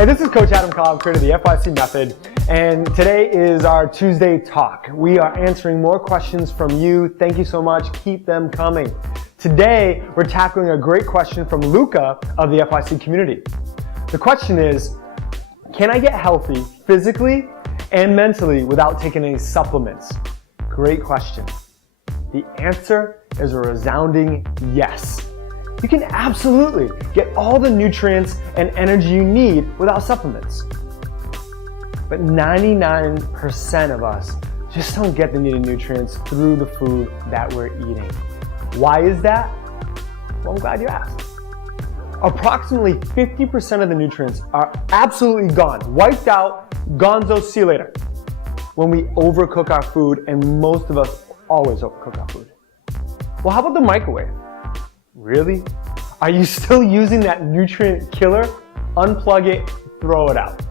Hey, this is Coach Adam Cobb, creator of the FYC method, and today is our Tuesday talk. We are answering more questions from you. Thank you so much. Keep them coming. Today, we're tackling a great question from Luca of the FYC community. The question is, can I get healthy physically and mentally without taking any supplements? Great question. The answer is a resounding yes. You can absolutely get all the nutrients and energy you need without supplements. But 99% of us just don't get the needed nutrients through the food that we're eating. Why is that? Well, I'm glad you asked. Approximately 50% of the nutrients are absolutely gone, wiped out, gonzo, see you later, when we overcook our food, and most of us always overcook our food. Well, how about the microwave? Really? Are you still using that nutrient killer? Unplug it, throw it out.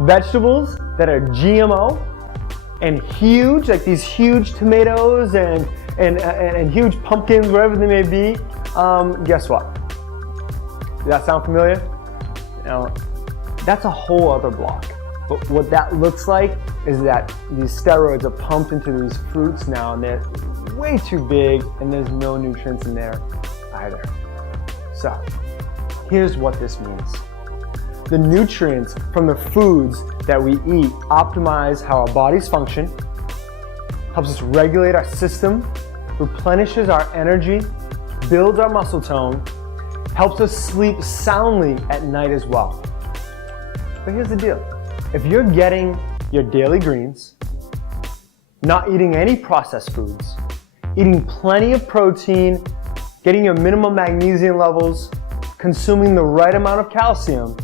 Vegetables that are GMO and huge, like these huge tomatoes and huge pumpkins, wherever they may be, guess what? Does that sound familiar? Now, that's a whole other block. But what that looks like is that these steroids are pumped into these fruits now, and they're way too big, and there's no nutrients in there either. So, here's what this means. The nutrients from the foods that we eat optimize how our bodies function, helps us regulate our system, replenishes our energy, builds our muscle tone, helps us sleep soundly at night as well. But here's the deal. If you're getting your daily greens, not eating any processed foods, eating plenty of protein, getting your minimum magnesium levels, consuming the right amount of calcium,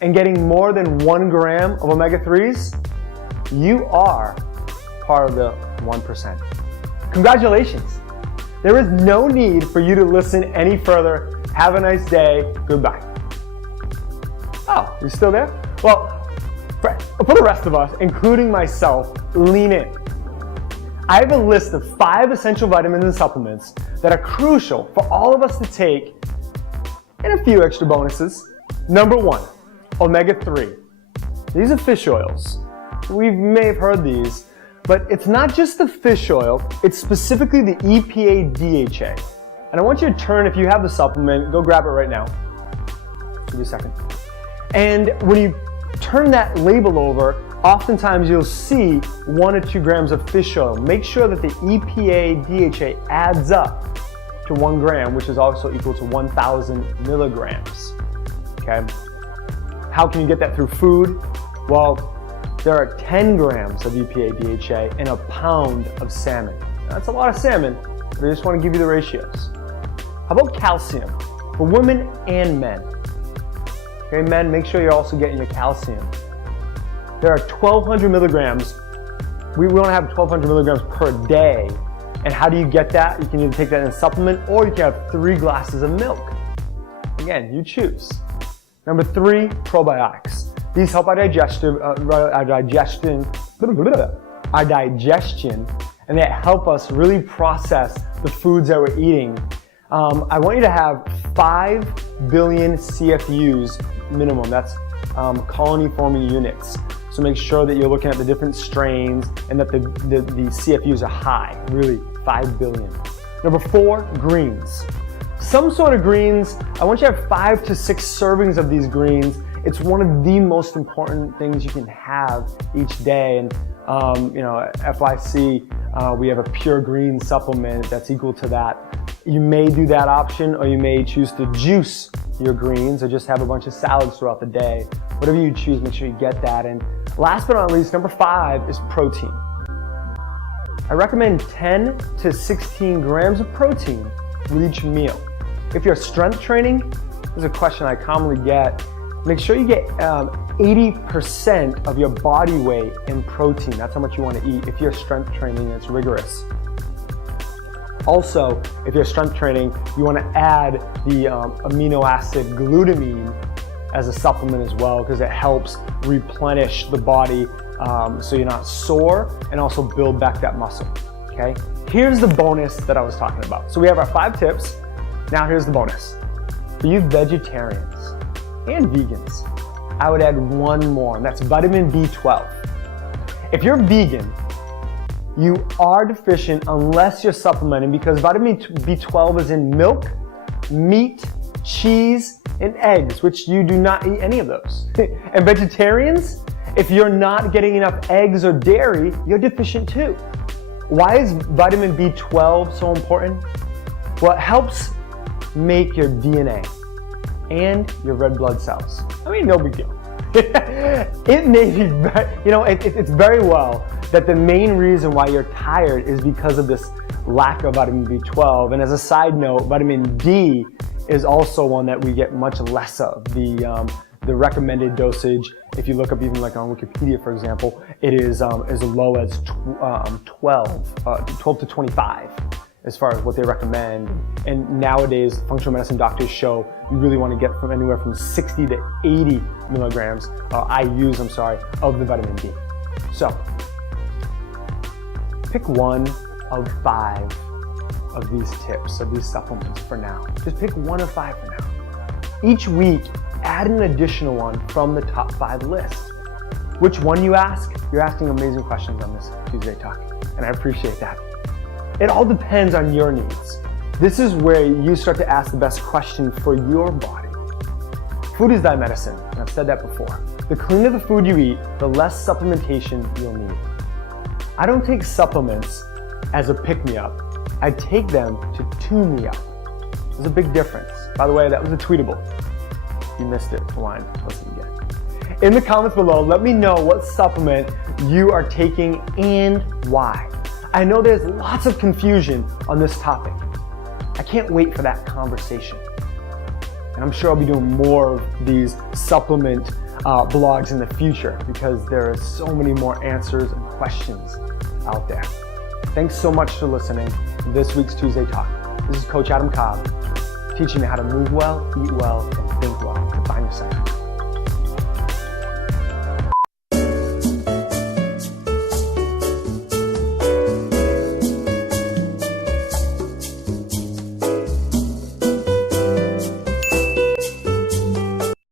and getting more than 1 gram of omega-3s, you are part of the 1%. Congratulations. There is no need for you to listen any further. Have a nice day. Goodbye. Oh, you still there? Well, for the rest of us, including myself, lean in. I have a list of 5 essential vitamins and supplements that are crucial for all of us to take, and a few extra bonuses. Number 1, omega-3. These are fish oils. We may have heard these, but it's not just the fish oil, it's specifically the EPA DHA. And I want you to turn, if you have the supplement, go grab it right now. Give me a second. And when you turn that label over, oftentimes you'll see 1 or 2 grams of fish oil. Make sure that the EPA DHA adds up to 1 gram, which is also equal to 1,000 milligrams. Okay? How can you get that through food? Well, there are 10 grams of EPA DHA in a pound of salmon. Now, that's a lot of salmon, but I just want to give you the ratios. How about calcium for women and men? Okay, men, make sure you're also getting your calcium. There are 1,200 milligrams. We want to have 1,200 milligrams per day. And how do you get that? You can either take that in a supplement, or you can have 3 glasses of milk. Again, you choose. Number 3, probiotics. These help our digestion, and they help us really process the foods that we're eating. I want you to have 5 billion CFUs minimum. That's colony forming units. So make sure that you're looking at the different strains and that the CFUs are high, really 5 billion. Number 4, greens. Some sort of greens, I want you to have 5 to 6 servings of these greens. It's one of the most important things you can have each day. And at FYC, we have a pure green supplement that's equal to that. You may do that option, or you may choose to juice your greens or just have a bunch of salads throughout the day. Whatever you choose, make sure you get that. And last but not least, number 5 is protein. I recommend 10 to 16 grams of protein with each meal. If you're strength training, this is a question I commonly get. Make sure you get 80% of your body weight in protein. That's how much you want to eat if you're strength training and it's rigorous. Also, if you're strength training, you want to add the amino acid glutamine as a supplement as well, because it helps replenish the body so you're not sore, and also build back that muscle. Okay? Here's the bonus that I was talking about. So we have our 5 tips. Now here's the bonus. For you vegetarians and vegans, I would add one more, and that's vitamin B12. If you're vegan, you are deficient unless you're supplementing, because vitamin B12 is in milk, meat, cheese, and eggs, which you do not eat any of those. And vegetarians, if you're not getting enough eggs or dairy, you're deficient too. Why is vitamin B12 so important? Well, it helps make your DNA and your red blood cells. I mean, no big deal. It may be, it's very well that the main reason why you're tired is because of this lack of vitamin B12. And as a side note, vitamin D is also one that we get much less of. The recommended dosage, if you look up even like on Wikipedia, for example, it is as low as 12 to 25 as far as what they recommend. And nowadays, functional medicine doctors show you really want to get from anywhere from 60 to 80 milligrams, IUs, of the vitamin D. So, pick one of 5 of these tips, of these supplements for now. Just pick one of 5 for now. Each week, add an additional one from the top 5 list. Which one, you ask? You're asking amazing questions on this Tuesday Talk, and I appreciate that. It all depends on your needs. This is where you start to ask the best question for your body. Food is thy medicine, and I've said that before. The cleaner the food you eat, the less supplementation you'll need. I don't take supplements as a pick-me-up. I take them to tune me up. There's a big difference. By the way, that was a tweetable. If you missed it, rewind, listen again. In the comments below, let me know what supplement you are taking and why. I know there's lots of confusion on this topic. I can't wait for that conversation. And I'm sure I'll be doing more of these supplement blogs in the future, because there are so many more answers and questions out there. Thanks so much for listening to this week's Tuesday Talk. This is Coach Adam Cobb, teaching you how to move well, eat well, and think well to find your center.